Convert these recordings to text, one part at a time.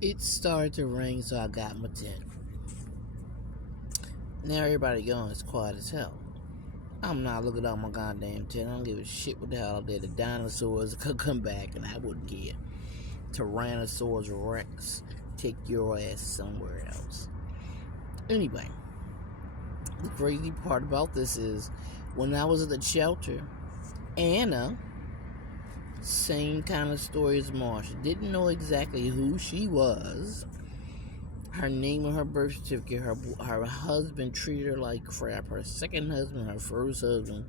It started to rain, so I got my tent. Now everybody gone. It's quiet as hell. I'm not looking at my goddamn tent. I don't give a shit what the hell I did. The dinosaurs could come back, and I wouldn't care. Tyrannosaurus Rex, take your ass somewhere else. Anyway, the crazy part about this is when I was at the shelter, Anna, same kind of story as Marsha, didn't know exactly who she was. Her name on her birth certificate, her husband treated her like crap. Her second husband, her first husband.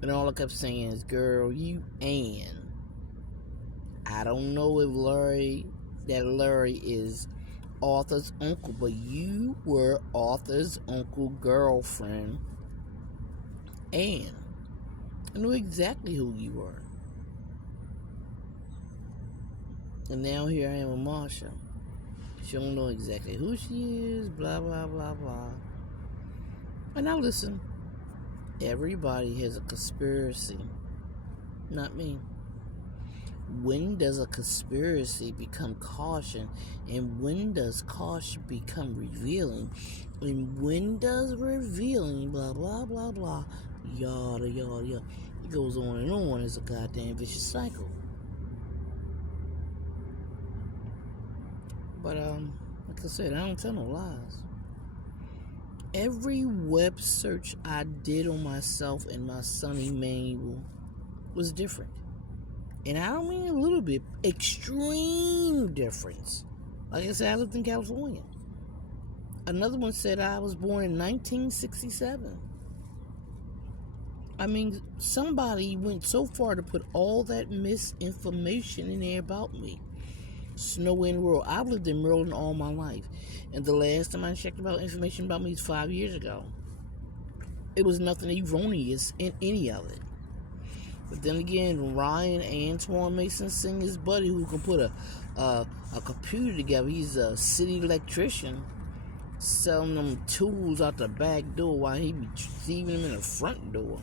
And all I kept saying is, girl, you Ann. I don't know if Larry is Arthur's uncle, but you were Arthur's uncle girlfriend, Ann. I knew exactly who you were. And now here I am with Marsha. She don't know exactly who she is, blah, blah, blah, blah. And now listen, everybody has a conspiracy. Not me. When does a conspiracy become caution? And when does caution become revealing? And when does revealing, blah, blah, blah, blah, yada, yada, yada. It goes on and on. It's a goddamn vicious cycle. But, like I said, I don't tell no lies. Every web search I did on myself and my son Emmanuel was different. And I don't mean a little bit, extreme difference. Like I said, I lived in California. Another one said I was born in 1967. I mean, somebody went so far to put all that misinformation in there about me. Snow in the world. I've lived in Maryland all my life. And the last time I checked about information about me is 5 years ago. It was nothing erroneous in any of it. But then again, Ryan Antoine Mason sing his buddy who can put a computer together. He's a city electrician selling them tools out the back door while he be receiving them in the front door.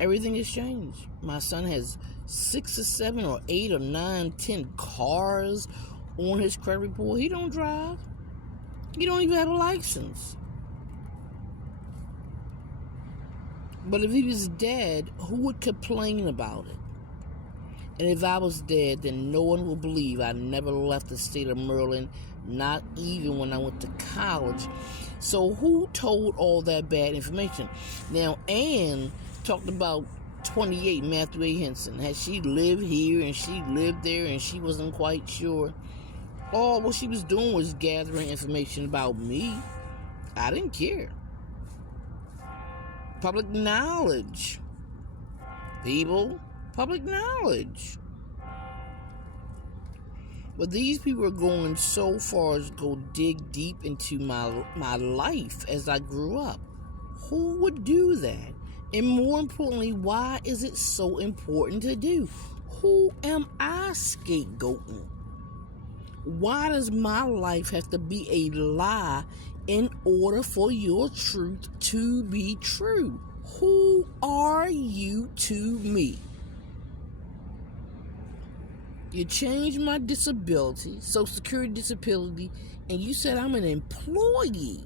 Everything has changed. My son has 6 or 7 or 8 or 9, 10 cars on his credit report. He don't drive. He don't even have a license. But if he was dead, who would complain about it? And if I was dead, then no one would believe I never left the state of Maryland, not even when I went to college. So who told all that bad information? Now, Ann talked about 28 Matthew A. Henson. Had she lived here and she lived there and she wasn't quite sure? All what she was doing was gathering information about me. I didn't care. Public knowledge. People, public knowledge. But these people are going so far as to go dig deep into my life as I grew up. Who would do that? And more importantly, why is it so important to do? Who am I scapegoating? Why does my life have to be a lie in order for your truth to be true? Who are you to me? You changed my disability, Social Security disability, and you said I'm an employee.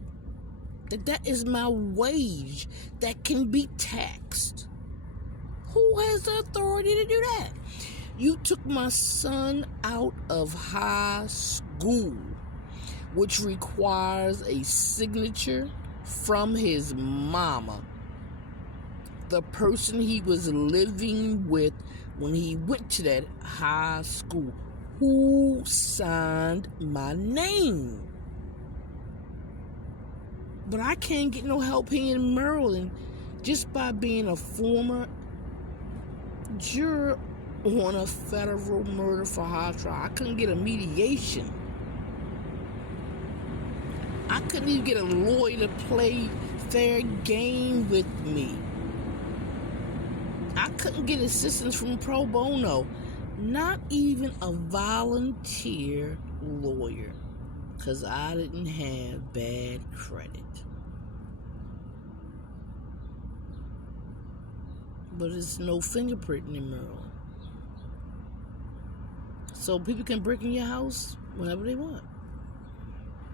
That is my wage that can be taxed. Who has the authority to do that? You took my son out of high school, which requires a signature from his mama, the person he was living with when he went to that high school. Who signed my name? But I can't get no help here in Maryland just by being a former juror on a federal murder for high trial. I couldn't get a mediation. I couldn't even get a lawyer to play fair game with me. I couldn't get assistance from pro bono. Not even a volunteer lawyer. Because I didn't have bad credit. But it's no fingerprinting in Maryland. So people can break in your house whenever they want.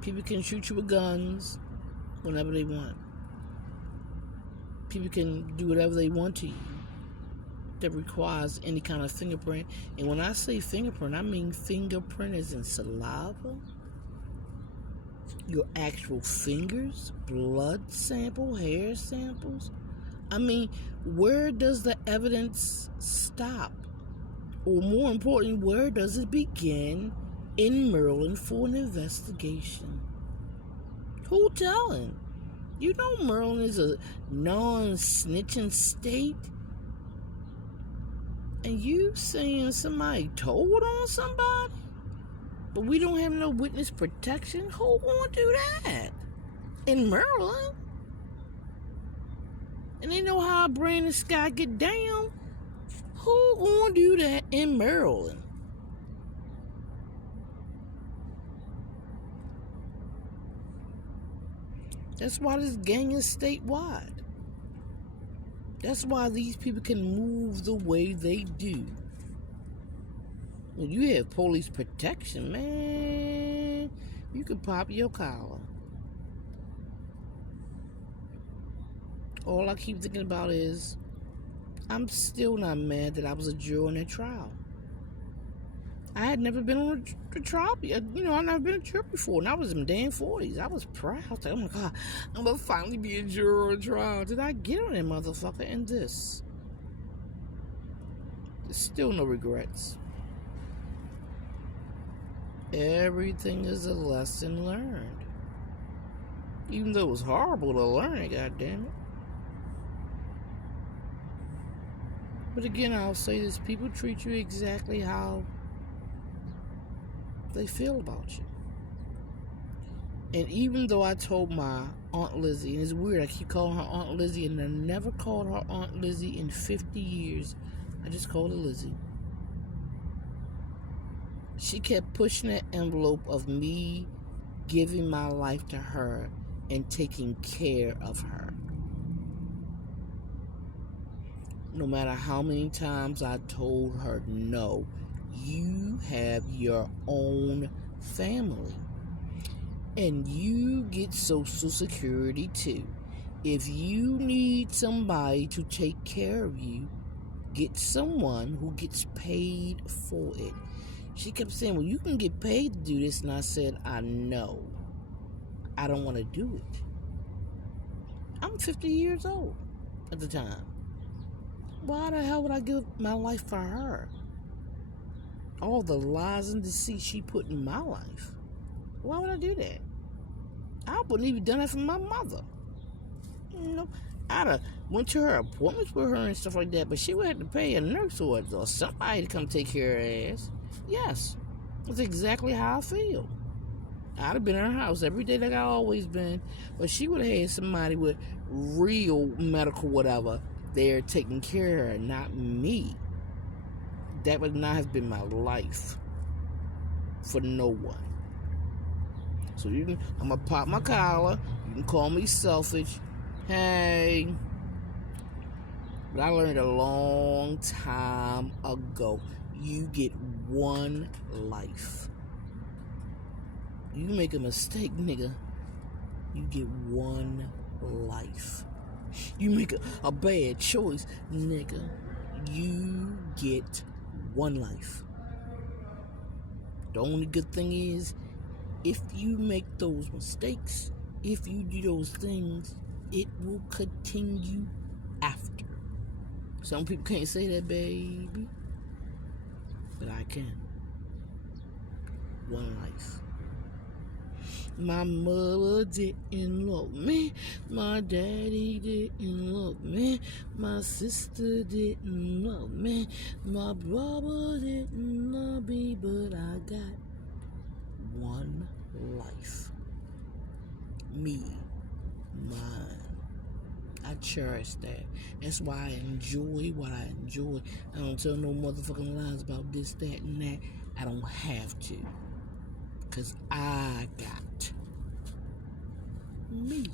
People can shoot you with guns whenever they want. People can do whatever they want to you that requires any kind of fingerprint. And when I say fingerprint, I mean fingerprint as in saliva, your actual fingers, blood sample, hair samples. I mean, where does the evidence stop? Or more importantly, where does it begin in Maryland for an investigation? Who telling? You know Maryland is a non-snitching state? And you saying somebody told on somebody? But we don't have no witness protection? Who gonna do that? In Maryland? And they know how Brandon Scott get down? Who gonna do that in Maryland? That's why this gang is statewide. That's why these people can move the way they do. When you have police protection, man, you can pop your collar. All I keep thinking about is, I'm still not mad that I was a juror in that trial. I had never been on a trial. I've never been a juror before, and I was in my damn 40s. I was proud. I was like, oh my God, I'm going to finally be a juror on a trial. Did I get on that motherfucker? And this? There's still no regrets. Everything is a lesson learned. Even though it was horrible to learn it, goddammit. But again, I'll say this. People treat you exactly how they feel about you. And even though I told my Aunt Lizzie, and it's weird, I keep calling her Aunt Lizzie, and I never called her Aunt Lizzie in 50 years. I just called her Lizzie. She kept pushing that envelope of me giving my life to her and taking care of her. No matter how many times I told her, no, you have your own family. And you get Social Security too. If you need somebody to take care of you, get someone who gets paid for it. She kept saying, well, you can get paid to do this. And I said, I know. I don't want to do it. I'm 50 years old at the time. Why the hell would I give my life for her? All the lies and deceit she put in my life. Why would I do that? I wouldn't even done that for my mother. I'd have went to her appointments with her and stuff like that, but she would have to pay a nurse or somebody to come take care of her ass. Yes, that's exactly how I feel. I'd have been in her house every day like I always been, but she would have had somebody with real medical whatever there taking care of her, not me. That would not have been my life for no one. So I'm going to pop my collar. You can call me selfish. Hey. But I learned a long time ago, you get one life. You make a mistake, nigga, you get one life. You make a bad choice, nigga, you get one life. The only good thing is, if you make those mistakes, if you do those things, it will continue after. Some people can't say that, baby, but I can. One life. My mother didn't love me. My daddy didn't love me. My sister didn't love me. My brother didn't love me, but I got one life. Me. Mine. I cherish that. That's why I enjoy what I enjoy. I don't tell no motherfucking lies about this, that, and that. I don't have to. Because I got me.